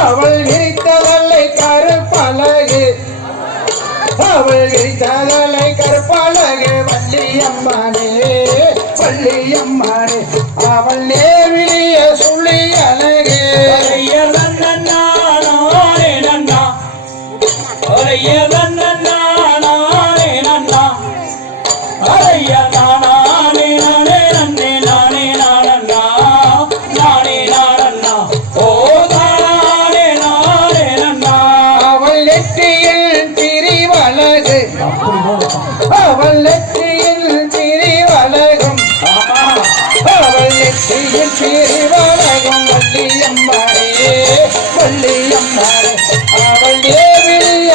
அவள் விரித்ததல்லை கருப்பழகு அவள் விரித்ததல்லை கருப்பழகு வள்ளியம்மானே வள்ளியம்மானே அவள் நேவிலிய சுழி அழகு அவள் நெற்றியில் திரிவலகும் அவள் நெற்றியில் திரிவலகும் வள்ளியம்மானே வள்ளியம்மானே அவள் தேவிலிய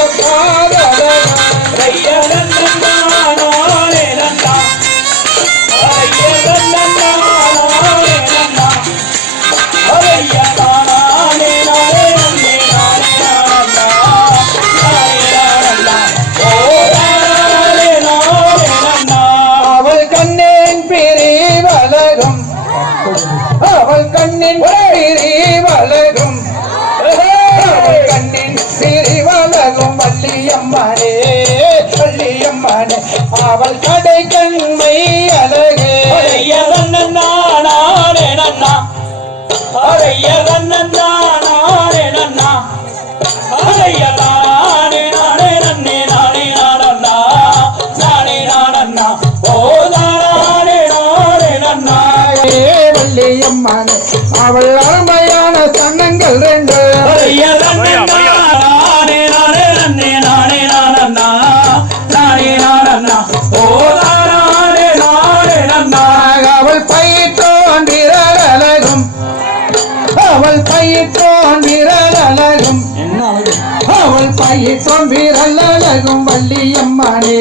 அவள் கண்ணின் பிரிவலகும் அவள் கண்ணின் பிரிவலகும் வள்ளியம்மானே வள்ளியம்மானே அவள் கடை கண்மை அழகு வள்ளியம்மானே அவள் அருமையான சன்னங்கள் ரெண்டு அவள் பயிற்றோன் விரல் அழகும் அவள் பயிற்றோன் விரல் அழகும் அவள் பயிற்றோன் விரல் அழகும் வள்ளியம்மானே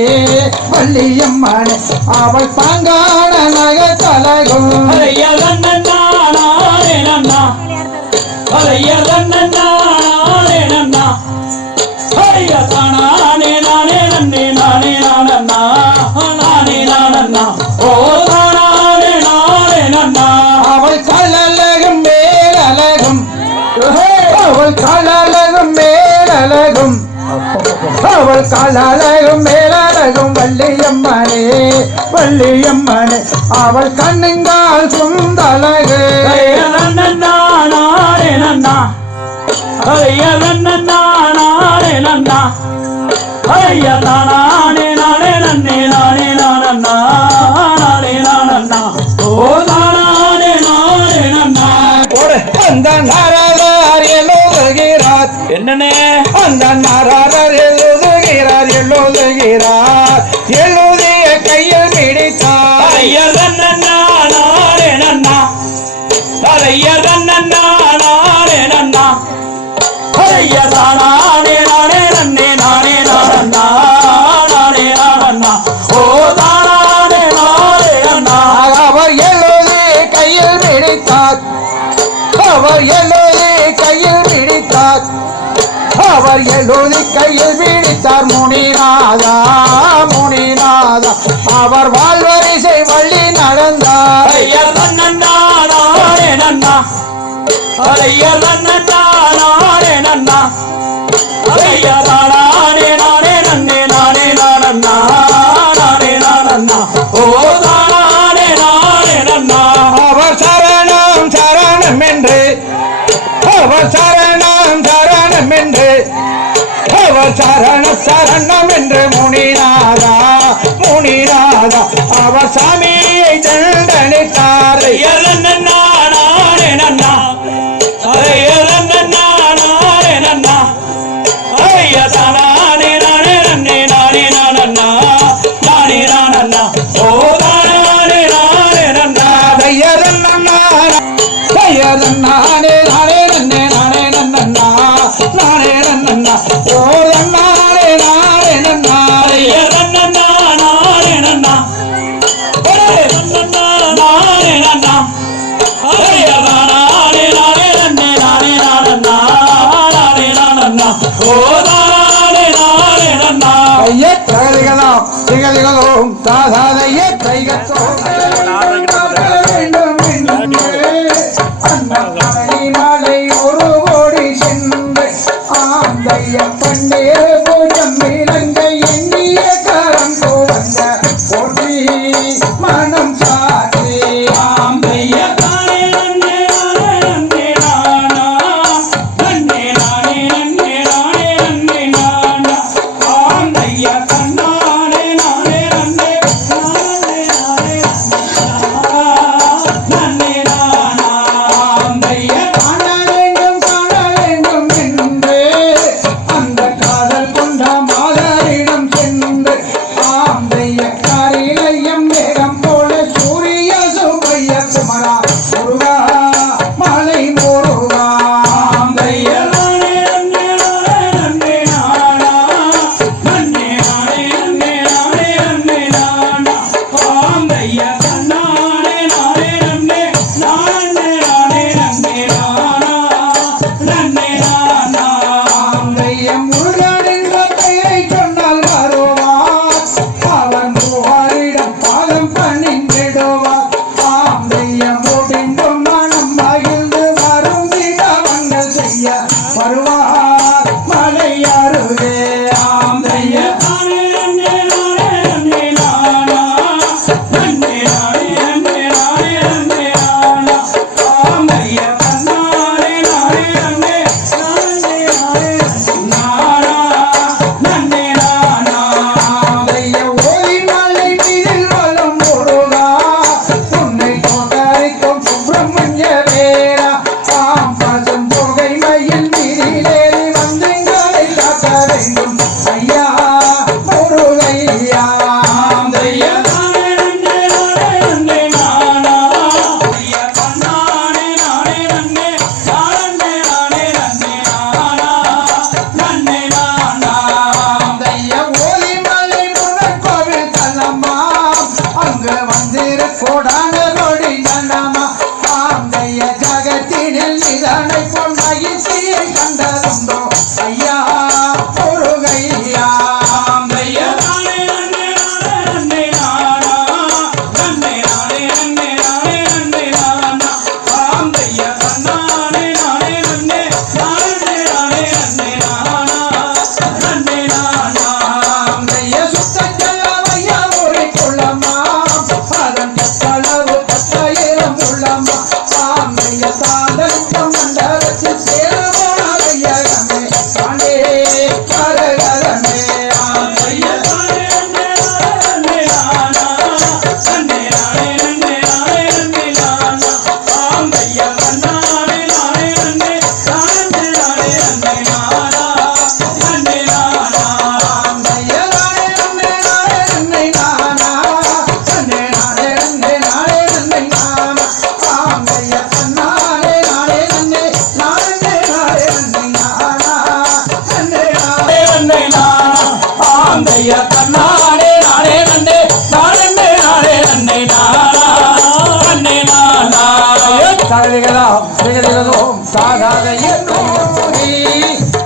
வள்ளியம்மானே அவள் பாங்கான நகத்தழகும் அவள் கழலகும் மேலழகும் அவள் கழலகும் மேலழகும் அவள் கழலகும் மேலழகும் வள்ளியம்மானே வள்ளியம்மானே அவள் கண்ணுங்கால் சுந்தழகு அந்த நரர் எழுதுகிறார் என்னன்னே அந்த நரர் எழுதுகிறார் எழுதுகிறார் எழுதிய கையில் பிடித்தார் அவர் எழுதி கையில் பிடித்தார் அவர் எழுதி கையில் பிடித்தார் அவர் எழுதி கையில் பிடித்தார் முனிநாதா முனிநாதா அவர் வாழ்வரிசை வள்ளி நடந்தார் அவர் சரணம் சரணம் என்று அவர் சரணம் சரணம் என்று அவர் சரண சரணம் என்று முனிநாதா முனிநாதா அவர் சாமியை தண்டனித்தார் நானே நானே நன்னே நானே நன்னா நானே நன்னா ஓ நானே நானே நன்னா தாகாதைய கைகத்தோ வேண்டும் மாலை ஒரு கோடி சென்று ஆந்தைய பண்டேறு பூஜம் இலங்கை எண்ணிய கரம் வந்த போற்றி மனம் சாற்றி ஆந்தைய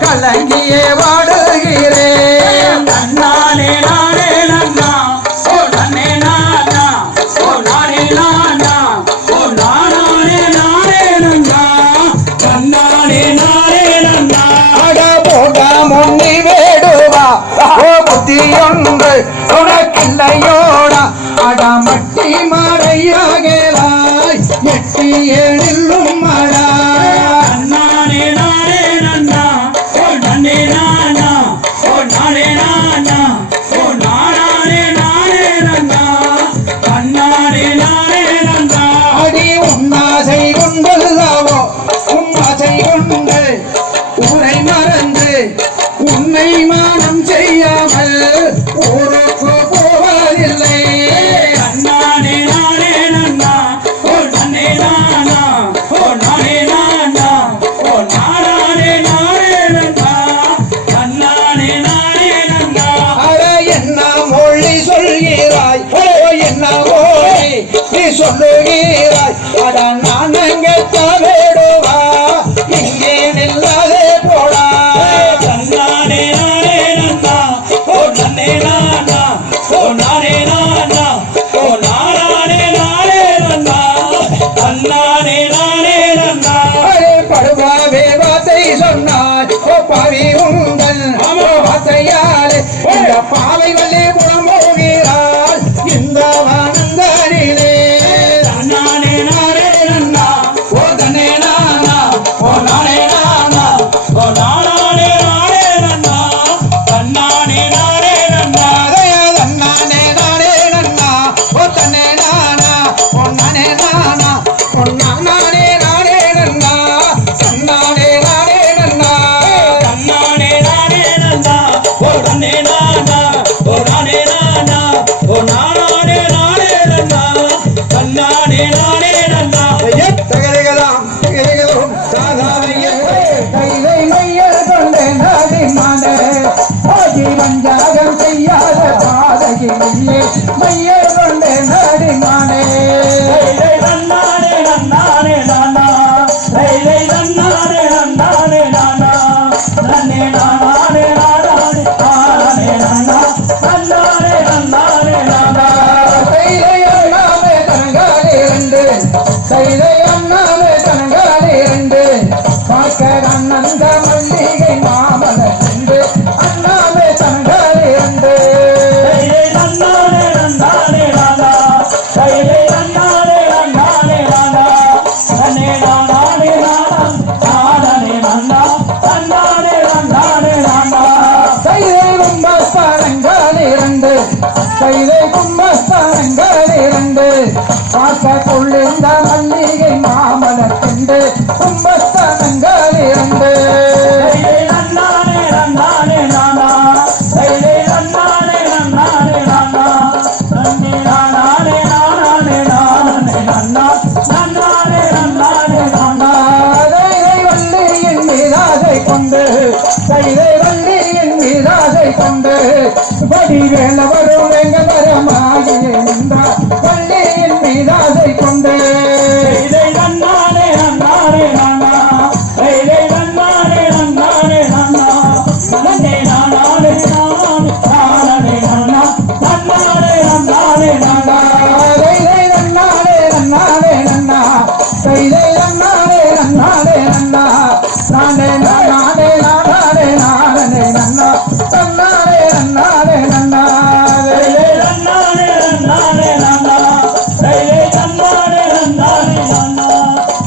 கலங்கியே வாடுகிறேன் நானே நானே நன்னா ஓ நன்னே நானா ஓ நானே நானா ஓ நானே நானே நன்னா நன்னானே நானே நன்னா அட போக முன்னி வேடுவா ஓ புத்தியொன்று உனக்கில்லையோடா அட மட்டி மறையாகலாய் எட்டி எழிலும் மழா உன்னை மானம் செய்யாமல் ஊருக்கு போவதில்லை நானே நானே நன்னா ஓ நன்னே நானா சொன்னாய் ஓ பாவி உங்கள் வார்த்தையாலே இந்த பாவை வள்ளி புறம் போகிறாள் இந்த வனந்தனிலே நானே நானே நன்னா ஓ தன்னே நானா ஓ நானே நானா ஓ நானே நானே நன்னா தன்னானே நானே நன்னா தன்னானே நானே நன்னா ஓ தன்னே நானா ஓ நானே நானா ஓ நானே நானே நன்னா தன்னானே நானே நன்னா தன்னானே நானே நன்னா ஓ தன்னே நானா ஓ நானே நானா ஓ நானே நானே நன்னா தன்னானே நானே நன்னா தகரகலாம் தகரகலும் சாதாரையே கைதை மையர் கொண்டே நாடி மானே ஆகி வஞ்சாகம் செய்யாத பாதகிலே மையர் கொண்டே நாடி மானே கைதை நன்னானே நன்னானே நானா கைதை நன்னானே நன்னானே நானா நன்னே நானே நானே நானே நானா நன்னானே நன்னானே நானா கைதை அண்ணாவே தனங்காலே ரெண்டு கைதை அண்ணாவே தனங்காலே ரெண்டு பார்க்க அண்ணந்த மல்லிகை மாமல ரெண்டு அண்ணாவே தனங்காலே ரெண்டு கைதை நன்னானே நன்னானே நானா கைதை நன்னானே நன்னானே நானா நன்னே நானே நானே நானா நன்னானே நன்னானே நானா கைதை கும்பஸ்தானங்காலே ரெண்டு கைதை கும்பஸ்தானங்காலே ரெண்டு பார்க்க கொள்ளிருந்த மல்லிகை மாமல ரெண்டு கும்பஸ்தானங்காலே ரெண்டு கைதை நன்னானே நன்னானே நானா கைதை நன்னானே நன்னானே நானா நன்னே நானே நானே நானே நன்னா நன்னானே நன்னானே நானா கைதை வள்ளியின் மீதாசை கொண்டு கைதை வள்ளியின் மீதாசை கொண்டு வடிவேல வரும் எங்க வரமாகி நின்றார் வள்ளியின் மீதாசை கொண்டு கைதை நன்னானே நன்னானே நானா கைதை நன்னானே நன்னானே நானா நன்னே நானே நானே நானா நன்னானே நன்னானே நானா கைதை நன்னானே நன்னானே நன்னா கைதை நன்னானே நன்னானே நன்னா நானே நானே நானே நானே நன்னா தன்னானே நன்னானே நன்னா கைதை நன்னானே நன்னானே நன்னா கைதை நன்னானே நன்னானே நன்னா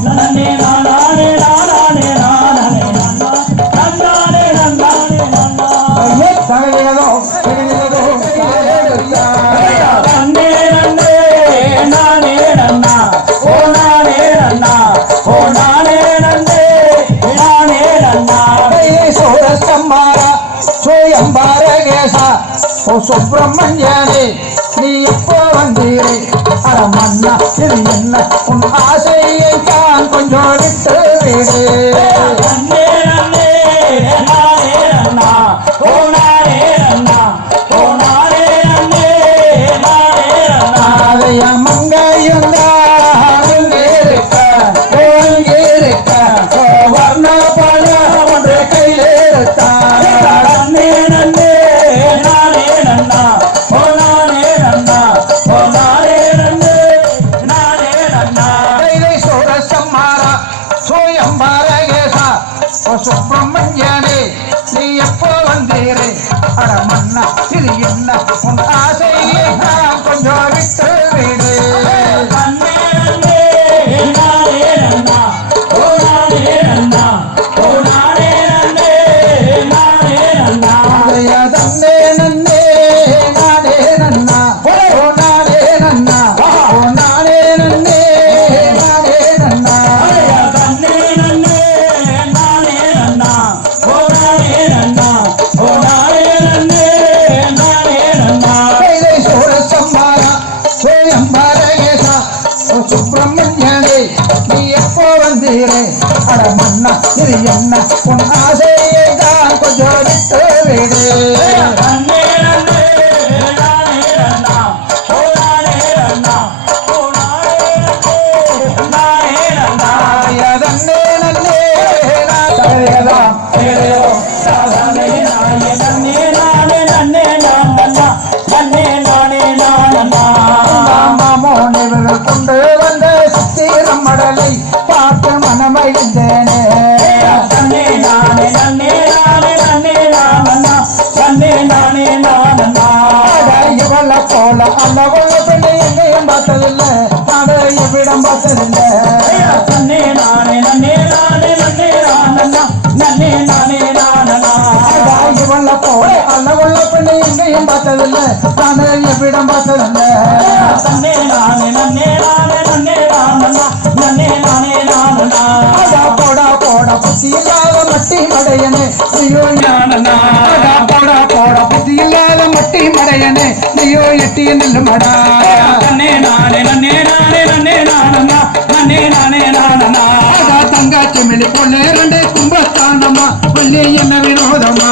நன்னே நானே நானே நானே நன்னா நன்னானே நன்னானே நன்னா தகவலோ தகவலோ நன்னே நன்னே நானே நன்னா ஓ நானே நன்னா ஓ நானே நன்னே நானே நன்னா கைதை சோரஸ்தம்பாரா சோயம்பாரகேசா ஓ சுப்பிரமணியனே நீ எப்போ வந்தீரே அட மன்னா இது என்ன உன் ஆசையை தான் கொஞ்சம் விட்டு விடு நன்னே நன்னே நானே நன்னா ஓ நானே நன்னா ஓ நானே நன்னே நானே நன்னா அதைய மங்கையும் அங்கே இருக்க ஓ இங்கே இருக்க ஓ வர்ண பழம் ஒன்று கையிலே இருக்கான் நன்னே நன்னே நானே நன்னா ஓ நானே நன்னா ஓ நானே நன்னே நானே நன்னா கைதை சோரசம்மாரா சோயம்பாரகேசா ஓ சுப்பிரமணியனே நீ எப்போ வந்தீரே அட மன்னா இது என்ன உன் ஆசையை நான் கொஞ்சம் விட்டு விடு நன்னே நன்னே நானே நன்னா ஓ நானே நன்னா ஓ நானே நன்னே நானே நன்னா தன்னே நன்னே நானே நன்னா ஓ நானே நன்னா ஓ நானே நன்னே நானே நன்னா தன்னே நன்னே நானே நன்னா அந்த கொள்ள பெண்ணை எங்கேயும் பார்த்ததில்லை நானே எவ்விடம் பார்த்ததில்லை நன்னே நானே நன்னே நானே நன்னே நானண்ணா நன்னே நானே நானண்ணா இவள்ள போல அந்த கொள்ள பெண்ணை எங்கேயும் பார்த்ததில்லை நானே எவ்விடம் பார்த்ததில்லை நன்னே நானே நன்னே நானே நன்னே நானண்ணா நன்னே நானே நானண்ணா போடா போடா புத்தி இல்லாத மட்டி மடையனே நீயோ நானண்ணா போடா போடா புத்தி இல்லாத மட்டி மடையனே நீயோ எட்டி நில்லுமடா நன்னே நானே நன்னே நானே நன்னே நானண்ணா நன்னே நானே நானண்ணா தங்காச்சி மிளி பொண்ணு ரெண்டு கும்பஸ்தானம்மா பொண்ணு என்ன வினோதமா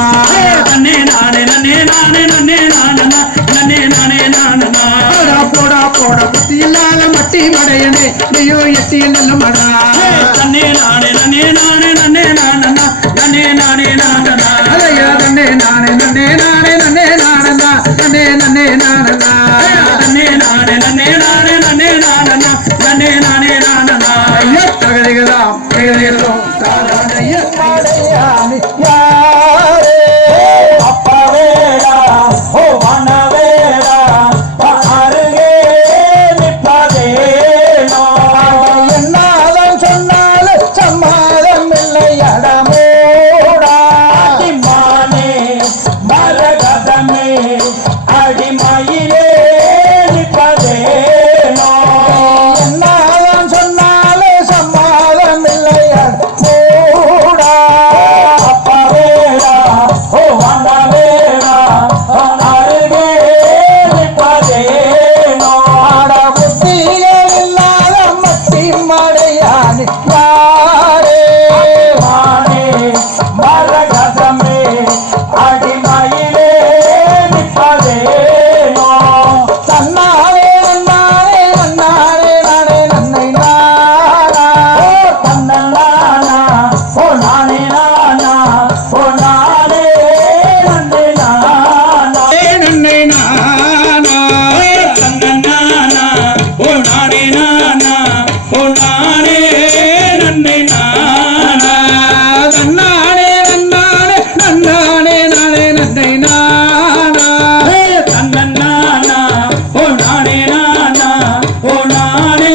நன்னே நானே நன்னே நானே நன்னே நானண்ணா நன்னே நானே நானண்ணா போடா போடா புத்தி இல்லாத மட்டி மடையனே நீயோ எட்டி நில்லுமடா நன்னே நானே நன்னே நானே நன்னே நானண்ணா நன்னே நானே நானண்ணா அதையா நன்னே நானே நன்னே நானே நன்னே நானண்ணா நன்னே நன்னே நானண்ணா நன்னே நானே நன்னே நானே நன்னே நானண்ணா நன்னே நானே நானண்ணா ஐயா தகதிகளாம் தகதிகளும் தாரானைய மாடையானி யாரே அப்பா வேடா ஓ வன வேடா அருகே நிற்பதேனோ என்னாலும் சொன்னாலும் சம்மாதம் இல்லை அடமோடா அடிமானே மரகதமே அடிமயிலே நிற்பதேனோ என்னாலும் சொன்னாலும் சம்மாதம் இல்லை அடமோடா அப்பா வேடா ஓ வன வேடா அருகே நிற்பதேனோ ஆட புத்திகள் இல்லாத மட்டி மடையானி யாரே மானே மரகதமே அடிமயிலே நிற்பதேனோ தன்னாரே நன்னாரே நன்னாரே நானே நன்னை நானா ஓ தன்னல்லானா ஓ நானே நானா ஓ நானே நன்னே நானா நன்னை நானா தன்னல்லானா ஓ நானே நானா ஓ நானே நன்னே நானா நன்னாரே நன்னாரே நன்னாரே நானே நன்னை நானா தன்னல்லானா ஓ நானே நானா ஓ நானே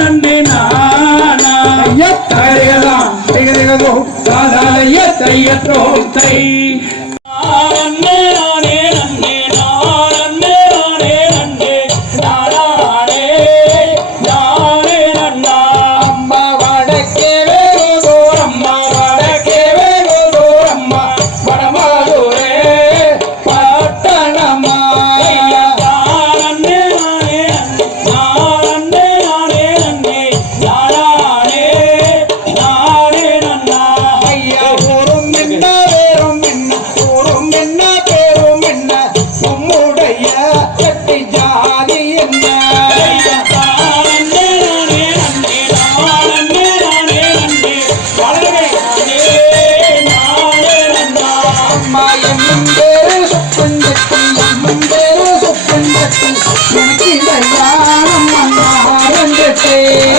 நன்னே நானா ஐயா தகதிகளாம் தகதிகளோ சாதாரைய தையற்றோ தை நானே நானே நன்னே நானே நானே நன்னே நானே நானே நன்னா அம்மா வடக்கே வேறு அம்மா வடக்கே வேறு அம்மா வடமாதுரே பட்டணமா நானே நானே நானே நானே நன்னே நானே நானே நன்னா ஐயா ஊரும் என்ன வேறும் என்ன ஊரும் என்ன பேரும் என்ன உம்முடைய கட்டி ஜாதி என்ன அம்மா என்னும் பேரு சுப்பஞ்சட்டி என்னும் பேரு சுப்பஞ்சட்டி எனக்கு கல்யாணம் அண்ணாரண்டே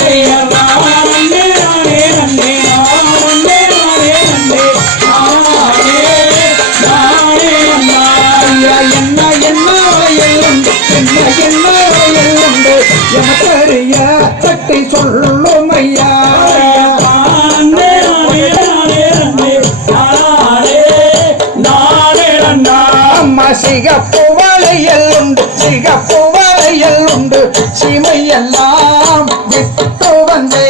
ஐயா என்ன என்ன வயல் உண்டு என்ன என்ன வயல் உண்டு எனக்கறிய கட்டி சொல்லும் ஐயா அம்மா சிகப்பு வளையல் உண்டு சிகப்பு வளையல் உண்டு சீமையெல்லாம் விட்டு வந்தே